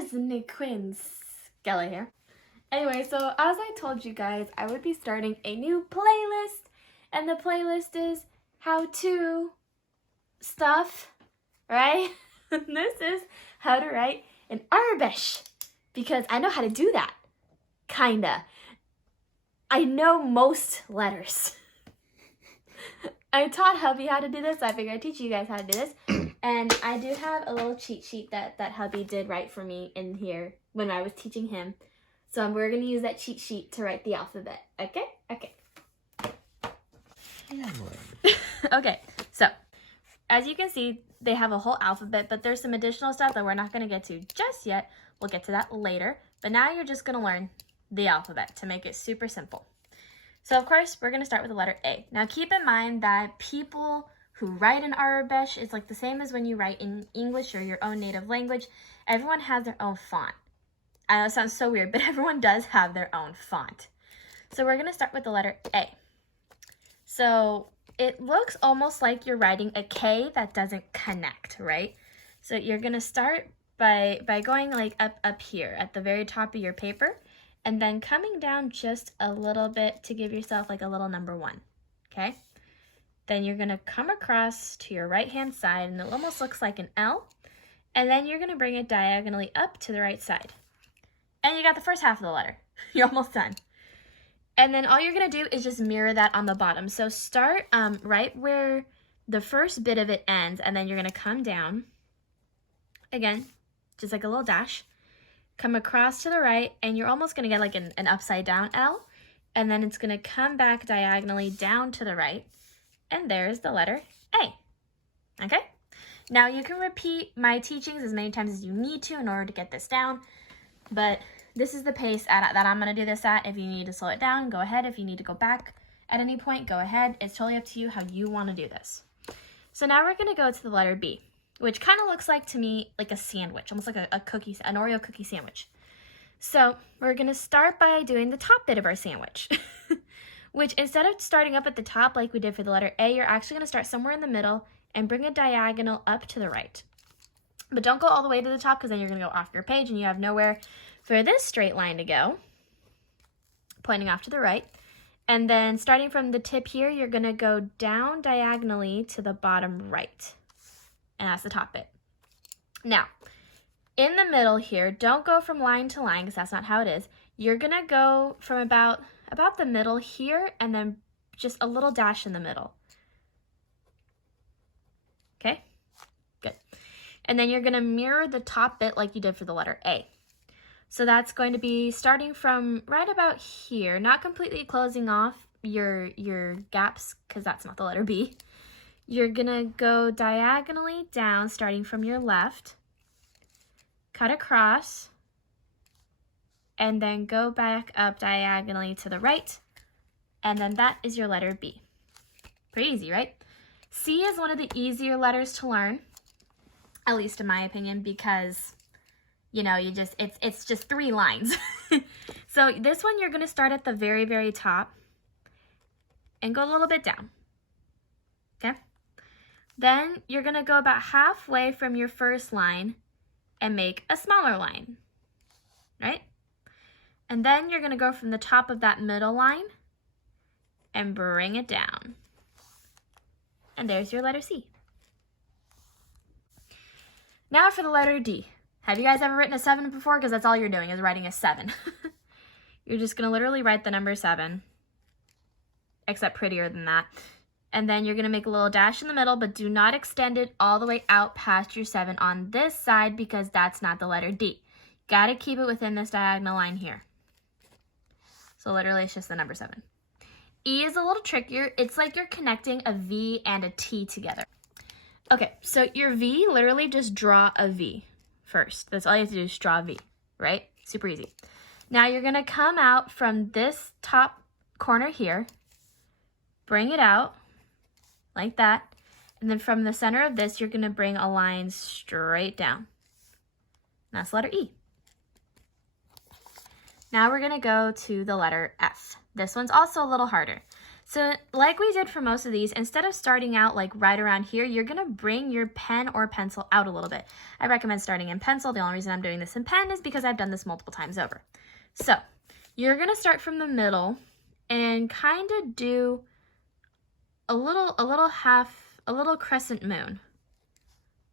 Disney Queen Skella here. Anyway, so as I told you guys, I would be starting a new playlist, and the playlist is how to stuff, right? This is how to write an Aurebesh, because I know how to do that, kinda. I know most letters. I taught hubby how to do this, so I figured I'd teach you guys how to do this. And I do have a little cheat sheet that hubby did write for me in here when I was teaching him. So we're going to use that cheat sheet to write the alphabet. Okay? Okay. Okay, so as you can see, they have a whole alphabet, but there's some additional stuff that we're not going to get to just yet. We'll get to that later. But now you're just going to learn the alphabet to make it super simple. So of course, we're going to start with the letter A. Now keep in mind that people who write in Aurebesh is like the same as when you write in English or your own native language. Everyone has their own font. I know it sounds so weird, but everyone does have their own font. So we're going to start with the letter A. So it looks almost like you're writing a K that doesn't connect, right? So you're going to start by going like up here at the very top of your paper, and then coming down just a little bit to give yourself like a little number 1, okay? Then you're going to come across to your right-hand side, and it almost looks like an L, and then you're going to bring it diagonally up to the right side. And you got the first half of the letter. You're almost done. And then all you're going to do is just mirror that on the bottom. So start right where the first bit of it ends, and then you're going to come down, again, just like a little dash, come across to the right, and you're almost going to get like an upside down L, and then it's going to come back diagonally down to the right, and there's the letter A. Okay? Now you can repeat my teachings as many times as you need to in order to get this down, but this is the pace that I'm going to do this at. If you need to slow it down, go ahead. If you need to go back at any point, go ahead. It's totally up to you how you want to do this. So now we're going to go to the letter B, which kind of looks like to me like a sandwich, almost like a cookie, an Oreo cookie sandwich. So we're going to start by doing the top bit of our sandwich, which instead of starting up at the top like we did for the letter A, you're actually going to start somewhere in the middle and bring a diagonal up to the right. But don't go all the way to the top, because then you're going to go off your page and you have nowhere for this straight line to go, pointing off to the right. And then starting from the tip here, you're going to go down diagonally to the bottom right. And that's the top bit. Now, in the middle here, don't go from line to line, because that's not how it is. You're going to go from about the middle here, and then just a little dash in the middle. Okay? Good. And then you're going to mirror the top bit like you did for the letter A. So that's going to be starting from right about here, not completely closing off your gaps, because that's not the letter B. You're going to go diagonally down, starting from your left, cut across, and then go back up diagonally to the right, and then that is your letter B. Pretty easy, right? C is one of the easier letters to learn, at least in my opinion, because, you know, it's just 3 lines. So this one, you're going to start at the very, very top and go a little bit down, okay? Then you're going to go about halfway from your first line and make a smaller line, right? And then you're going to go from the top of that middle line and bring it down. And there's your letter C. Now for the letter D. Have you guys ever written a 7 before? Because that's all you're doing is writing a 7. You're just going to literally write the number 7, except prettier than that. And then you're going to make a little dash in the middle, but do not extend it all the way out past your 7 on this side, because that's not the letter D. Got to keep it within this diagonal line here. So literally it's just the number 7. E is a little trickier. It's like you're connecting a V and a T together. Okay, so your V, literally just draw a V first. That's all you have to do is draw a V, right? Super easy. Now you're going to come out from this top corner here, bring it out like that, and then from the center of this, you're going to bring a line straight down. That's letter E. Now we're going to go to the letter F. This one's also a little harder. So like we did for most of these, instead of starting out like right around here, you're gonna bring your pen or pencil out a little bit. I recommend starting in pencil. The only reason I'm doing this in pen is because I've done this multiple times over. So you're gonna start from the middle and kind of do a little crescent moon,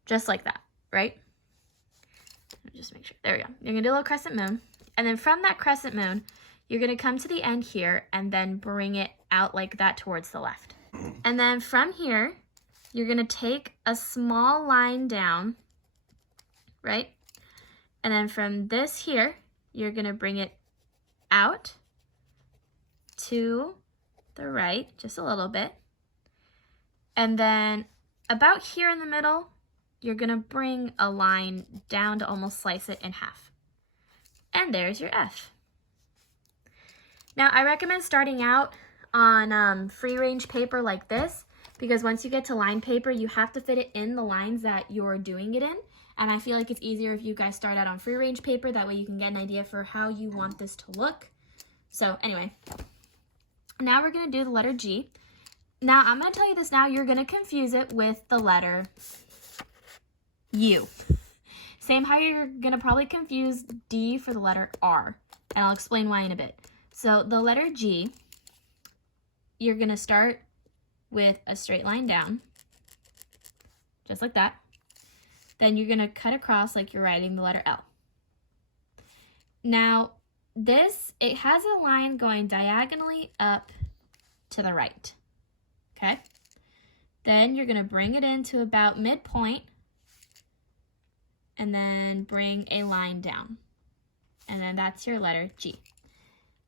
just like that, right? Let me just make sure, there we go. You're gonna do a little crescent moon, and then from that crescent moon, you're gonna come to the end here and then bring it out like that towards the left. And then from here, you're gonna take a small line down, right? And then from this here, you're gonna bring it out to the right, just a little bit. And then about here in the middle, you're gonna bring a line down to almost slice it in half. And there's your F. Now, I recommend starting out on free range paper like this, because once you get to line paper, you have to fit it in the lines that you're doing it in. And I feel like it's easier if you guys start out on free range paper. That way you can get an idea for how you want this to look. So anyway, now we're gonna do the letter G. Now, I'm gonna tell you this now, you're gonna confuse it with the letter U. Same how you're gonna probably confuse D for the letter R. And I'll explain why in a bit. So the letter G, you're gonna start with a straight line down, just like that. Then you're gonna cut across like you're writing the letter L. Now this, it has a line going diagonally up to the right, okay? Then you're gonna bring it into about midpoint and then bring a line down. And then that's your letter G.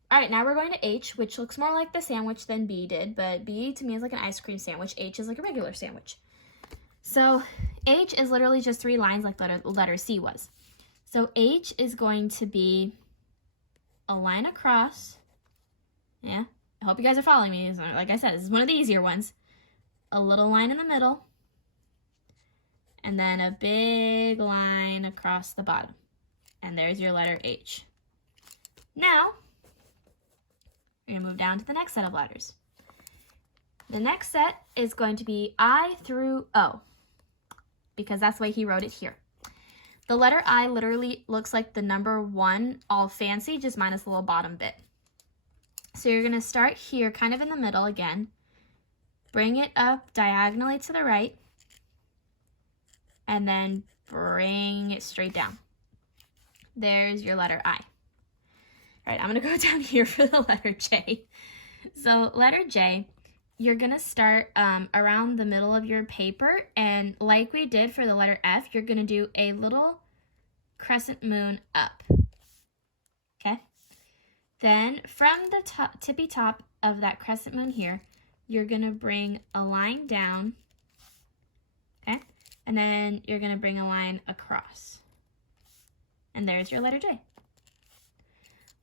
All right, now we're going to H, which looks more like the sandwich than B did, but B to me is like an ice cream sandwich. H is like a regular sandwich. So H is literally just 3 lines like letter C was. So H is going to be a line across. Yeah, I hope you guys are following me. Like I said, this is one of the easier ones. A little line in the middle. And then a big line across the bottom. And there's your letter H. Now, we're going to move down to the next set of letters. The next set is going to be I through O, because that's the way he wrote it here. The letter I literally looks like the number 1, all fancy, just minus the little bottom bit. So you're going to start here, kind of in the middle again. Bring it up diagonally to the right, and then bring it straight down. There's your letter I. All right, I'm gonna go down here for the letter J. So letter J, you're gonna start around the middle of your paper, and like we did for the letter F, you're gonna do a little crescent moon up, okay? Then from the tippy top of that crescent moon here, you're gonna bring a line down, okay? And then you're gonna bring a line across. And there's your letter J.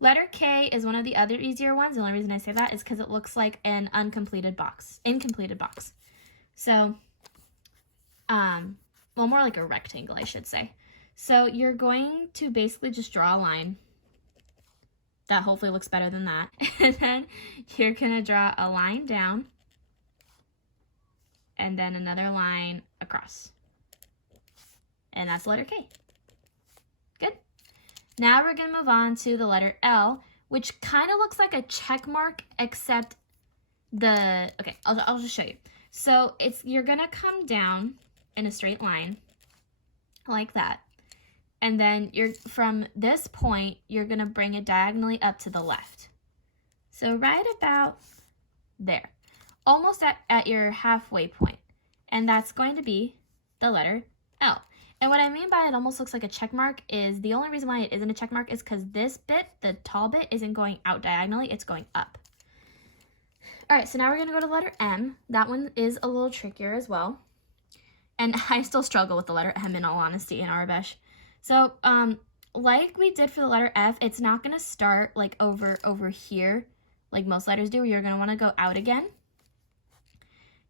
Letter K is one of the other easier ones. The only reason I say that is because it looks like an incompleted box. So, well, more like a rectangle, I should say. So you're going to basically just draw a line. That hopefully looks better than that. And then you're gonna draw a line down and then another line across. And that's letter K. Good. Now we're going to move on to the letter L, which kind of looks like a check mark, except okay, I'll just show you. So you're going to come down in a straight line like that. And then from this point, you're going to bring it diagonally up to the left. So right about there, almost at your halfway point. And that's going to be the letter L. And what I mean by it almost looks like a check mark is the only reason why it isn't a check mark is because this bit, the tall bit, isn't going out diagonally, it's going up. All right, so now we're going to go to letter M. That one is a little trickier as well. And I still struggle with the letter M in all honesty in Aurebesh. So, like we did for the letter F, it's not going to start like over here like most letters do. You're going to want to go out again.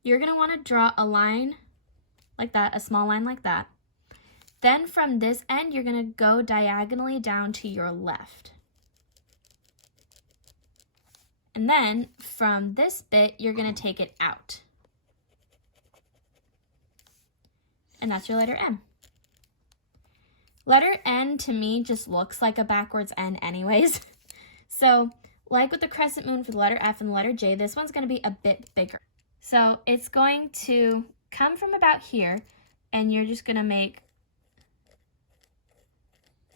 You're going to want to draw a line like that, a small line like that. Then from this end, you're going to go diagonally down to your left. And then from this bit, you're going to take it out. And that's your letter N. Letter N to me just looks like a backwards N anyways. So like with the crescent moon for the letter F and the letter J, this one's going to be a bit bigger. So it's going to come from about here, and you're just going to make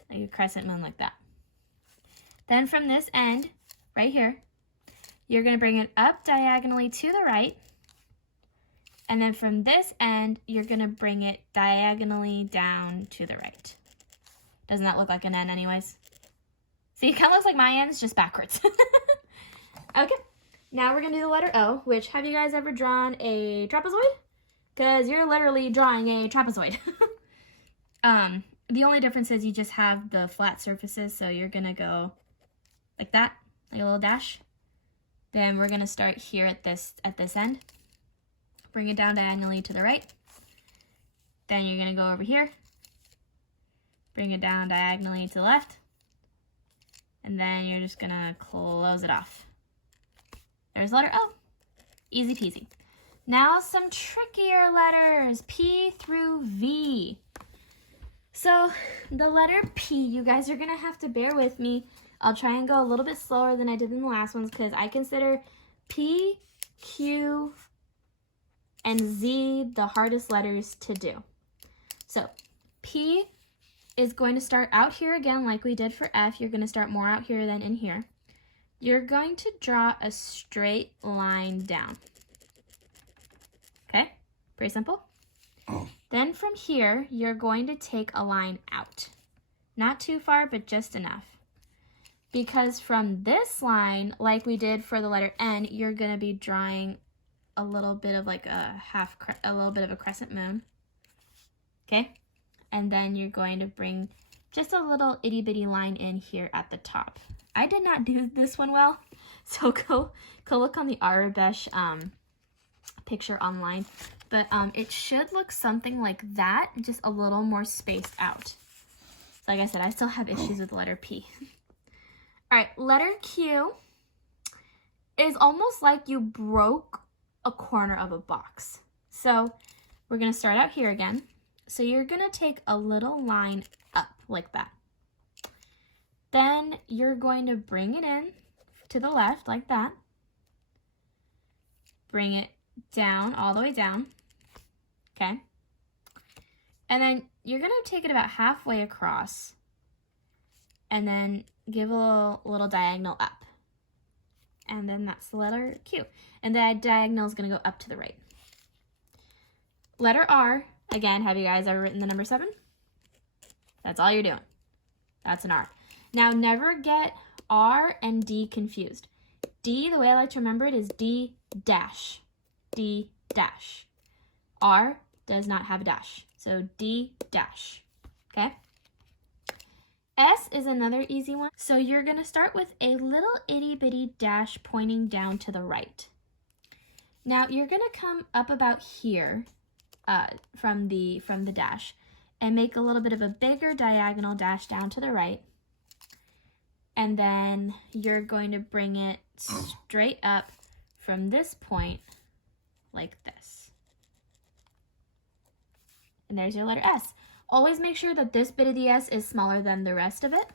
like a crescent moon like that. Then from this end, right here, you're going to bring it up diagonally to the right. And then from this end, you're going to bring it diagonally down to the right. Doesn't that look like an N anyways? See, it kind of looks like my N's, just backwards. Okay, now we're going to do the letter O, which, have you guys ever drawn a trapezoid? Because you're literally drawing a trapezoid. The only difference is you just have the flat surfaces, so you're going to go like that, like a little dash. Then we're going to start here at this end. Bring it down diagonally to the right. Then you're going to go over here. Bring it down diagonally to the left. And then you're just going to close it off. There's letter O. Easy peasy. Now some trickier letters, P through V. So the letter P, you guys are going to have to bear with me. I'll try and go a little bit slower than I did in the last ones because I consider P, Q, and Z the hardest letters to do. So P is going to start out here again like we did for F. You're going to start more out here than in here. You're going to draw a straight line down. Okay, pretty simple. Then from here, you're going to take a line out. Not too far, but just enough. Because from this line, like we did for the letter N, you're going to be drawing a little bit of like a little bit of a crescent moon. Okay? And then you're going to bring just a little itty bitty line in here at the top. I did not do this one well, so go look on the Aurebesh picture online. But it should look something like that, just a little more spaced out. So like I said, I still have issues with the letter P. All right, letter Q is almost like you broke a corner of a box. So we're going to start out here again. So you're going to take a little line up like that. Then you're going to bring it in to the left like that. Bring it down, all the way down. Okay. And then you're going to take it about halfway across and then give a little diagonal up. And then that's the letter Q. And that diagonal is going to go up to the right. Letter R, again, have you guys ever written the number 7? That's all you're doing. That's an R. Now, never get R and D confused. D, the way I like to remember it, is D dash. D dash. R does not have a dash. So D dash. Okay? S is another easy one. So you're going to start with a little itty bitty dash pointing down to the right. Now you're going to come up about here from the dash and make a little bit of a bigger diagonal dash down to the right. And then you're going to bring it straight up from this point like this. And there's your letter S. Always make sure that this bit of the S is smaller than the rest of it.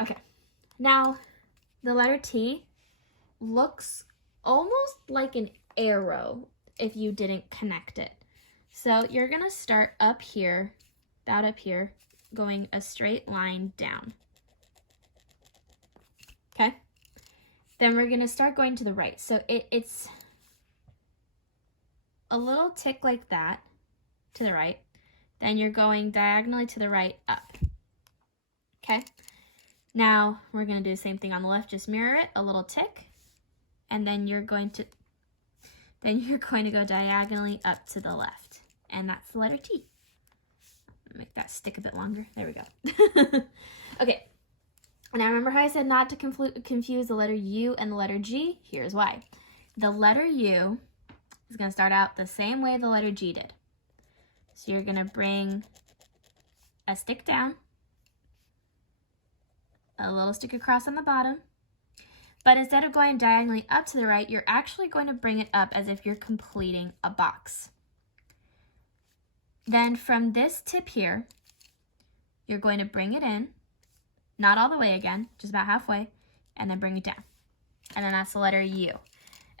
Okay, now the letter T looks almost like an arrow if you didn't connect it. So you're gonna start up here, about up here, going a straight line down. Okay, then we're gonna start going to the right. So it's a little tick like that to the right. Then you're going diagonally to the right up. Okay, now we're gonna do the same thing on the left, just mirror it, a little tick, and then you're going to go diagonally up to the left, and that's the letter T. Make that stick a bit longer. There we go. Okay, now remember how I said not to confuse the letter U and the letter G? Here's why. The letter U is going to start out the same way the letter G did. So you're going to bring a stick down, a little stick across on the bottom, But instead of going diagonally up to the right, you're actually going to bring it up as if you're completing a box. Then from this tip here, you're going to bring it in, not all the way again, just about halfway, and then bring it down. And then that's the letter U.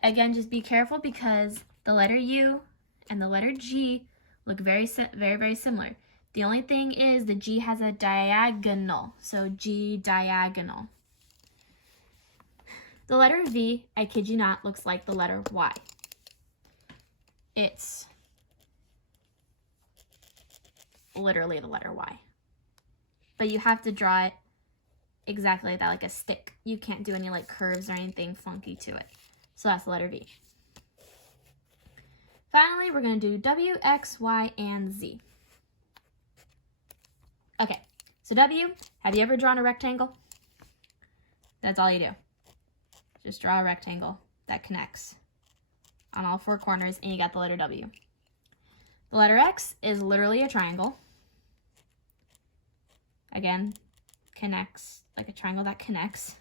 Again, just be careful because the letter U and the letter G look very, very similar. The only thing is the G has a diagonal, so G diagonal. The letter V, I kid you not, looks like the letter Y. It's literally the letter Y. But you have to draw it exactly like that, like a stick. You can't do any like curves or anything funky to it. So that's the letter V. Finally, we're going to do W, X, Y, and Z. Okay, so W, have you ever drawn a rectangle? That's all you do. Just draw a rectangle that connects on all four corners, and you got the letter W. The letter X is literally a triangle. Again, connects, like a triangle that connects.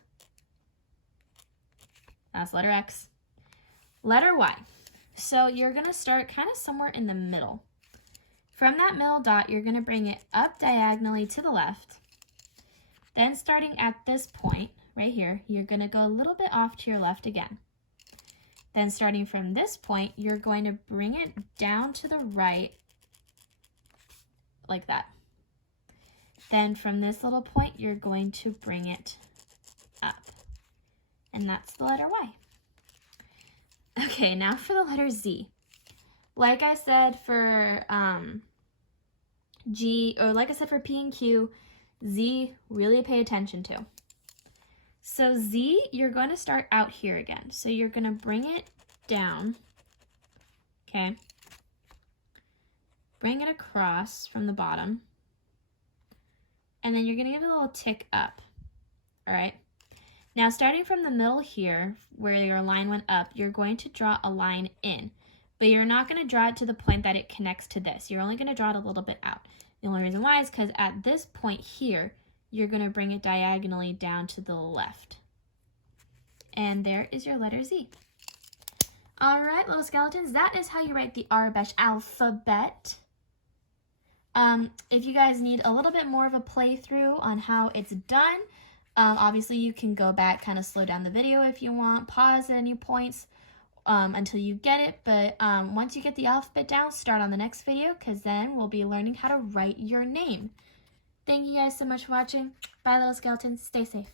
That's letter X. Letter Y. So you're going to start kind of somewhere in the middle. From that middle dot, you're going to bring it up diagonally to the left. Then starting at this point, right here, you're going to go a little bit off to your left again. Then starting from this point, you're going to bring it down to the right, like that. Then from this little point, you're going to bring it up. And that's the letter Y. Okay, now for the letter Z. Like I said for for P and Q, Z, really pay attention to. So Z, you're going to start out here again. So you're going to bring it down, okay? Bring it across from the bottom. And then you're going to give it a little tick up, all right? Now, starting from the middle here, where your line went up, you're going to draw a line in. But you're not going to draw it to the point that it connects to this. You're only going to draw it a little bit out. The only reason why is because at this point here, you're going to bring it diagonally down to the left. And there is your letter Z. All right, little skeletons, that is how you write the Aurebesh alphabet. If you guys need a little bit more of a playthrough on how it's done, obviously you can go back, kind of slow down the video if you want, pause at any points until you get it. But once you get the alphabet down, start on the next video, because then we'll be learning how to write your name. Thank you guys so much for watching. Bye, little skeletons. Stay safe.